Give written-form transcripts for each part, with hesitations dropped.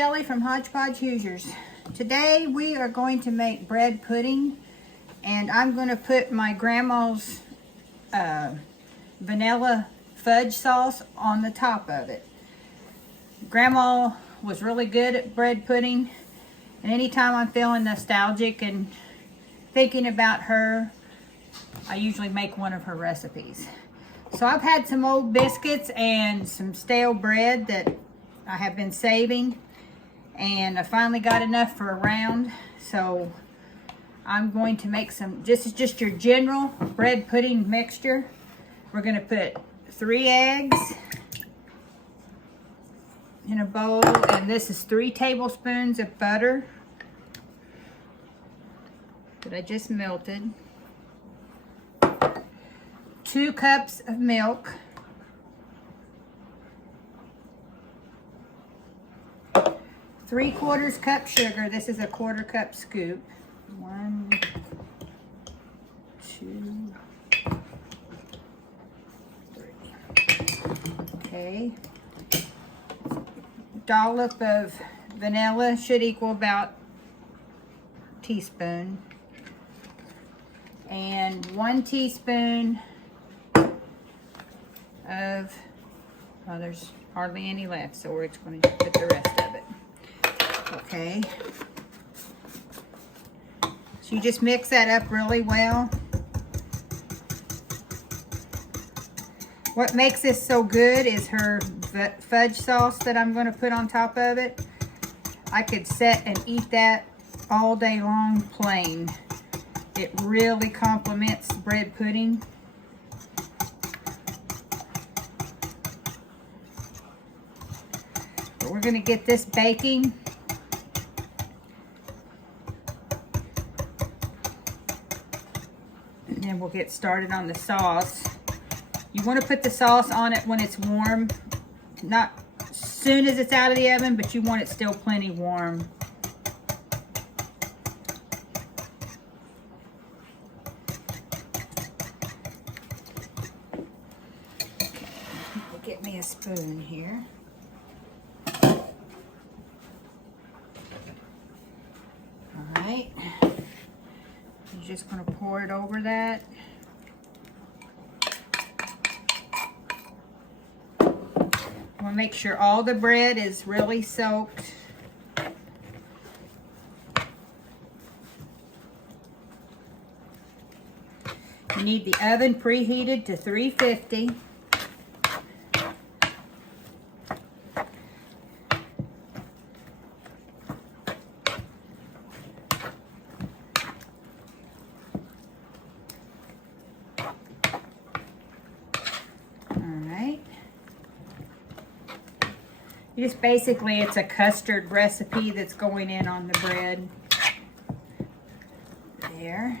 Shelley from Hodgepodge Hoosiers. Today we are going to make bread pudding, and I'm going to put my grandma's vanilla fudge sauce on the top of it. Grandma was really good at bread pudding, and anytime I'm feeling nostalgic and thinking about her, I usually make one of her recipes. So I've had some old biscuits and some stale bread that I have been saving, and I finally got enough for a round, so I'm going to make some. This is just your general bread pudding mixture. We're going to put 3 eggs in a bowl, and this is 3 tablespoons of butter that I just melted, 2 cups of milk, 3/4 cup sugar. This is a 1/4 cup scoop. 1, 2, 3. Okay. Dollop of vanilla should equal about a teaspoon. And 1 teaspoon of, oh, there's hardly any left, so we're just going to put the rest of it. Okay. So you just mix that up really well. What makes this so good is her fudge sauce that I'm going to put on top of it. I could sit and eat that all day long plain. It really complements bread pudding. But we're going to get this baking. And then we'll get started on the sauce. You want to put the sauce on it when it's warm. Not as soon as it's out of the oven, but you want it still plenty warm. Get me a spoon here. All right. You're just going to pour it over that. I'm going to make sure all the bread is really soaked. You need the oven preheated to 350. Just basically, it's a custard recipe that's going in on the bread. There.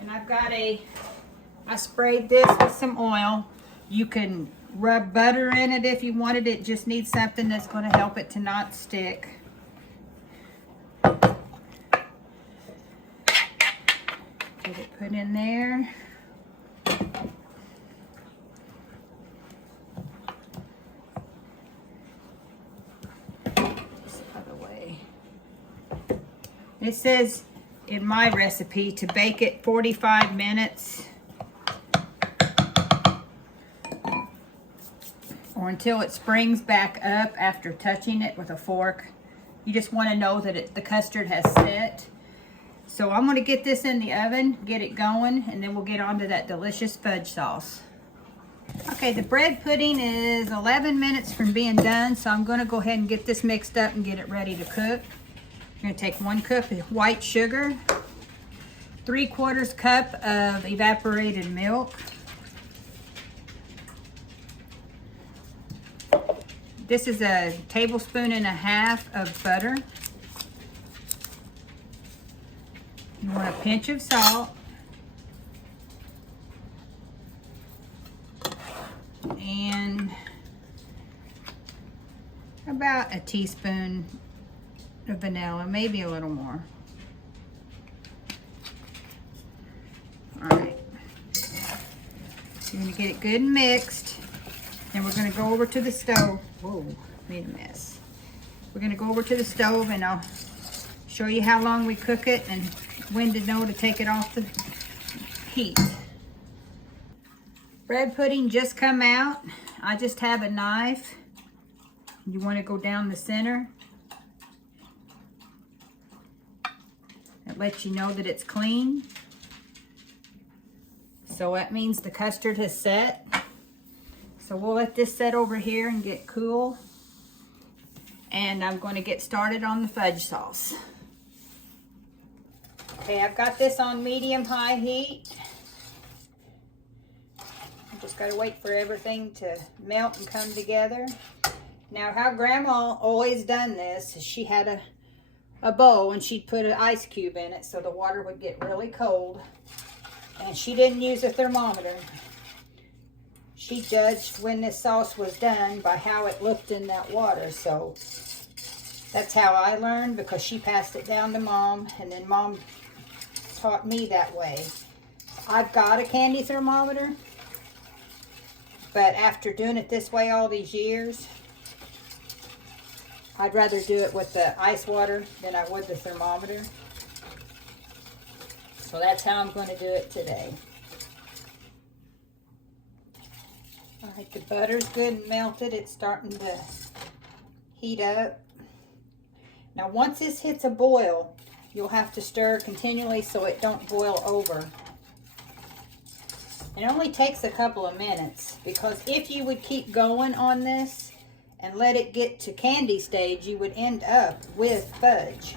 And I've got I sprayed this with some oil. You can rub butter in it if you wanted. It just needs something that's going to help it to not stick. Get it put in there. It says in my recipe to bake it 45 minutes or until it springs back up after touching it with a fork. You just want to know that the custard has set. So I'm going to get this in the oven, get it going, and then we'll get on to that delicious fudge sauce. Okay, the bread pudding is 11 minutes from being done, so I'm going to go ahead and get this mixed up and get it ready to cook. I'm going to take 1 cup of white sugar, 3/4 cup of evaporated milk, this is a 1.5 tablespoons of butter. You want a pinch of salt, and about a teaspoon of vanilla, maybe a little more. All right. You're going to get it good and mixed. Then we're going to go over to the stove. Whoa, made a mess. We're gonna go over to the stove and I'll show you how long we cook it and when to know to take it off the heat. Bread pudding just come out. I just have a knife. You want to go down the center. It lets you know that it's clean. So that means the custard has set. So we'll let this set over here and get cool. And I'm going to get started on the fudge sauce. Okay, I've got this on medium-high heat. I just got to wait for everything to melt and come together. Now, how Grandma always done this is she had a bowl and she'd put an ice cube in it so the water would get really cold. And she didn't use a thermometer. She judged when this sauce was done by how it looked in that water. So that's how I learned, because she passed it down to Mom, and then Mom taught me that way. I've got a candy thermometer, but after doing it this way all these years, I'd rather do it with the ice water than I would the thermometer. So that's how I'm going to do it today. All right, the butter's good and melted. It's starting to heat up. Now, once this hits a boil, you'll have to stir continually so it don't boil over. It only takes a couple of minutes, because if you would keep going on this and let it get to candy stage, you would end up with fudge.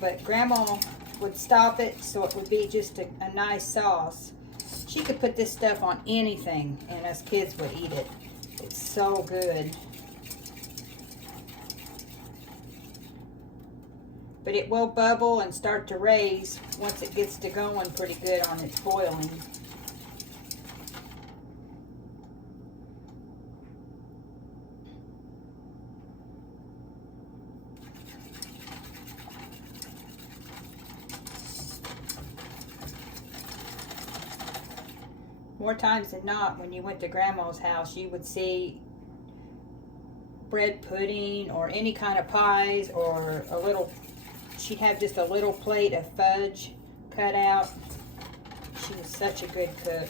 But Grandma would stop it so it would be just a nice sauce. She could put this stuff on anything and us kids would eat it. It's so good. But it will bubble and start to raise once it gets to going pretty good on its boiling. More times than not, when you went to Grandma's house, you would see bread pudding or any kind of pies, or a little, she'd have just a little plate of fudge cut out. She was such a good cook.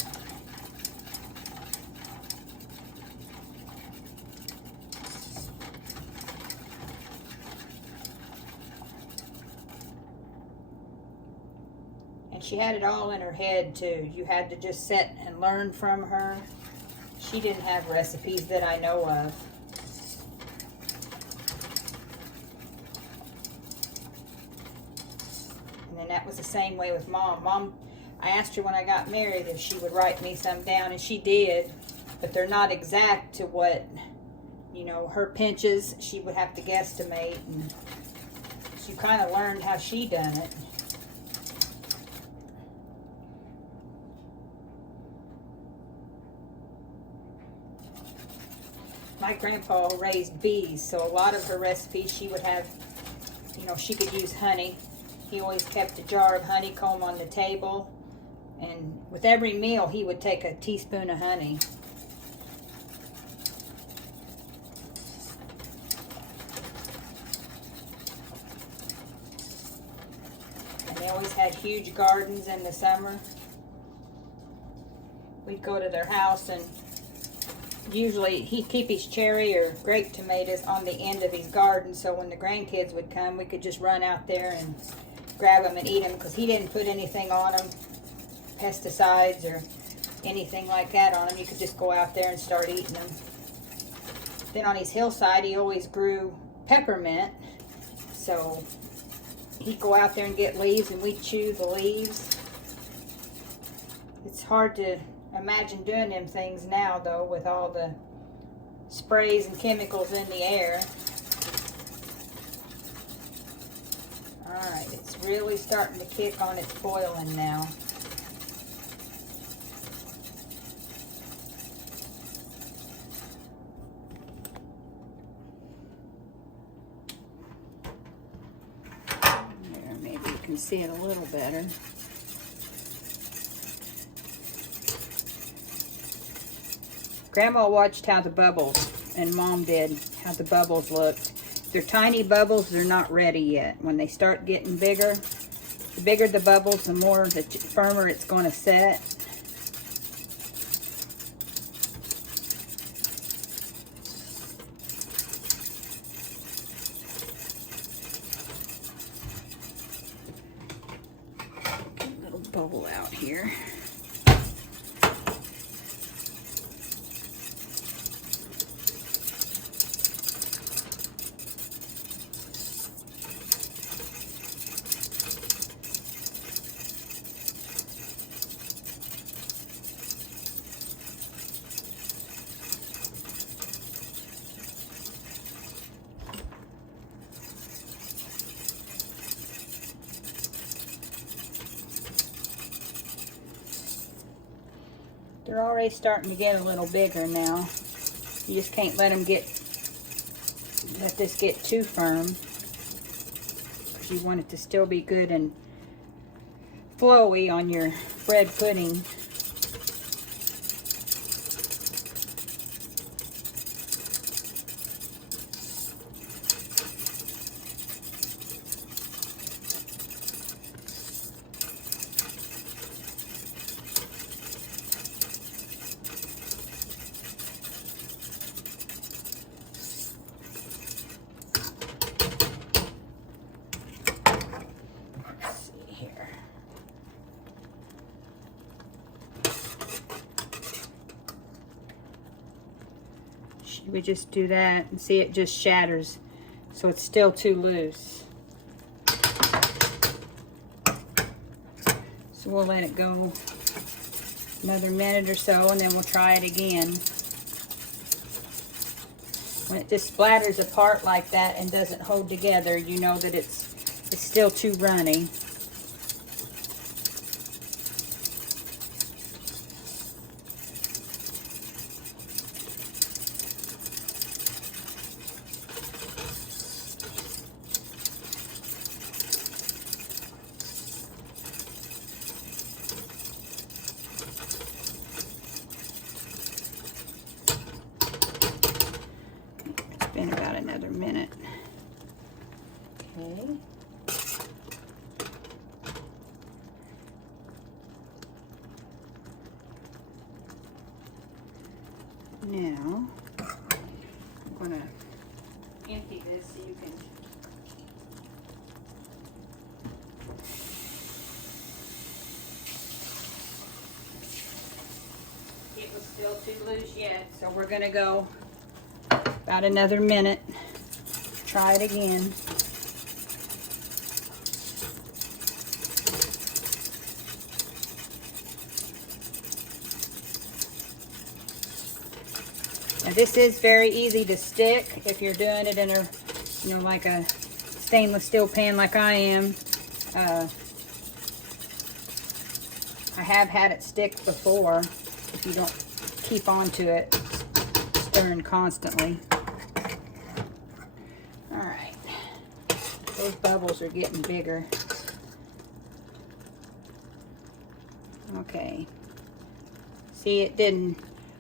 And she had it all in her head too. You had to just sit and learn from her. She didn't have recipes that I know of. And then that was the same way with Mom. Mom, I asked her when I got married if she would write me some down, and she did. But they're not exact to what, you know, her pinches. She would have to guesstimate. And she kind of learned how she done it. My grandpa raised bees, so a lot of her recipes she would have, you know, she could use honey. He always kept a jar of honeycomb on the table, and with every meal he would take a teaspoon of honey. And they always had huge gardens in the summer. We'd go to their house, and usually he'd keep his cherry or grape tomatoes on the end of his garden, so when the grandkids would come, we could just run out there and grab them and eat them, because he didn't put anything on them, pesticides or anything like that on them. You could just go out there and start eating them. Then on his hillside, he always grew peppermint, so he'd go out there and get leaves, and we'd chew the leaves. It's hard to imagine doing them things now, though, with all the sprays and chemicals in the air. Alright, it's really starting to kick on its boiling now. There, maybe you can see it a little better. Grandma watched how the bubbles, and Mom did, how the bubbles looked. They're tiny bubbles, they're not ready yet. When they start getting bigger, the bigger the bubbles, the more, the firmer it's going to set. Get a little bubble out here. They're already starting to get a little bigger now. You just can't let this get too firm, because you want it to still be good and flowy on your bread pudding. We just do that and see it just shatters, so it's still too loose. So we'll let it go another minute or so, and then we'll try it again. When it just splatters apart like that and doesn't hold together, you know that it's still too runny. Been about another minute. Okay. Now, I'm going to empty this so you can it was still too loose yet, so we're going to go about another minute. Try it again. Now this is very easy to stick if you're doing it in a, like a stainless steel pan like I am. I have had it stick before if you don't keep on to it, stirring constantly. Those bubbles are getting bigger. Okay. See, it didn't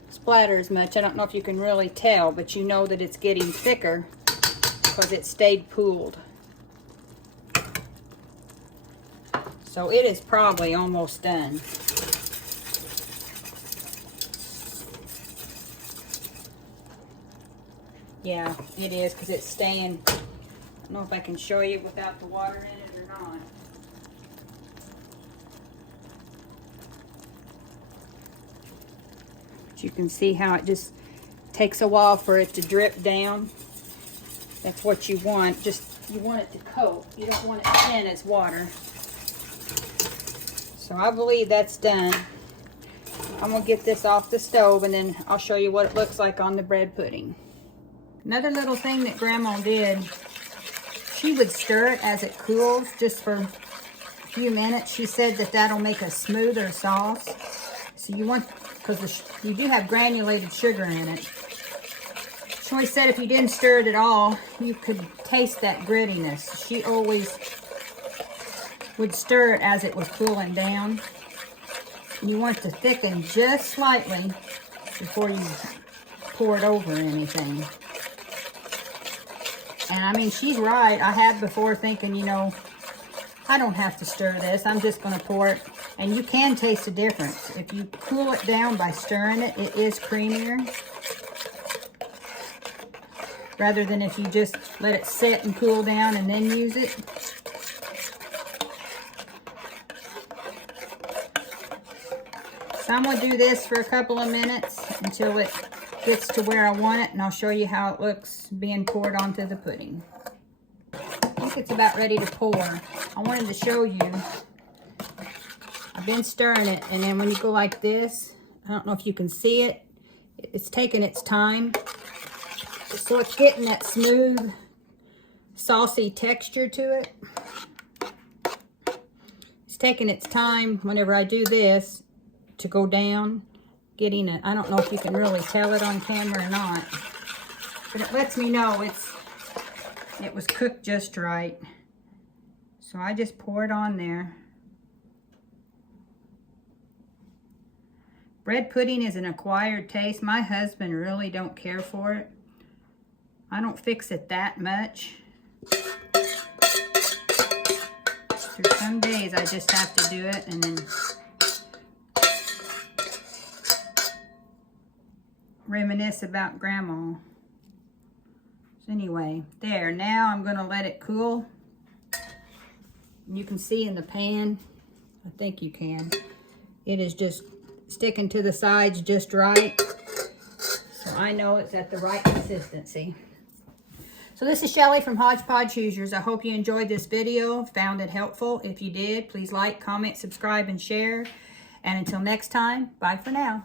splatter as much. I don't know if you can really tell, but you know that it's getting thicker because it stayed pooled. So it is probably almost done. Yeah, it is, because it's staying. I don't know if I can show you without the water in it or not. But you can see how it just takes a while for it to drip down. That's what you want. You want it to coat. You don't want it thin as water. So I believe that's done. I'm going to get this off the stove, and then I'll show you what it looks like on the bread pudding. Another little thing that Grandma did, she would stir it as it cools just for a few minutes. She said that that'll make a smoother sauce. So you want, because you do have granulated sugar in it. She always said if you didn't stir it at all, you could taste that grittiness. She always would stir it as it was cooling down. And you want it to thicken just slightly before you pour it over anything. And I mean, she's right. I had before thinking, you know, I don't have to stir this. I'm just going to pour it. And you can taste the difference. If you cool it down by stirring it, it is creamier. Rather than if you just let it sit and cool down and then use it. So I'm going to do this for a couple of minutes until it gets to where I want it, and I'll show you how it looks being poured onto the pudding. I think it's about ready to pour. I wanted to show you. I've been stirring it, and then when you go like this, I don't know if you can see it, it's taking its time. So it's getting that smooth, saucy texture to it. It's taking its time whenever I do this to go down, getting it. I don't know if you can really tell it on camera or not, but it lets me know it was cooked just right. So I just pour it on there. Bread pudding is an acquired taste. My husband really don't care for it. I don't fix it that much. There's some days I just have to do it, and then reminisce about Grandma. So anyway, there. Now I'm going to let it cool. You can see in the pan, I think you can, it is just sticking to the sides just right. So I know it's at the right consistency. So this is Shelly from Hodgepodge Hoosiers. I hope you enjoyed this video, found it helpful. If you did, please like, comment, subscribe, and share. And until next time, bye for now.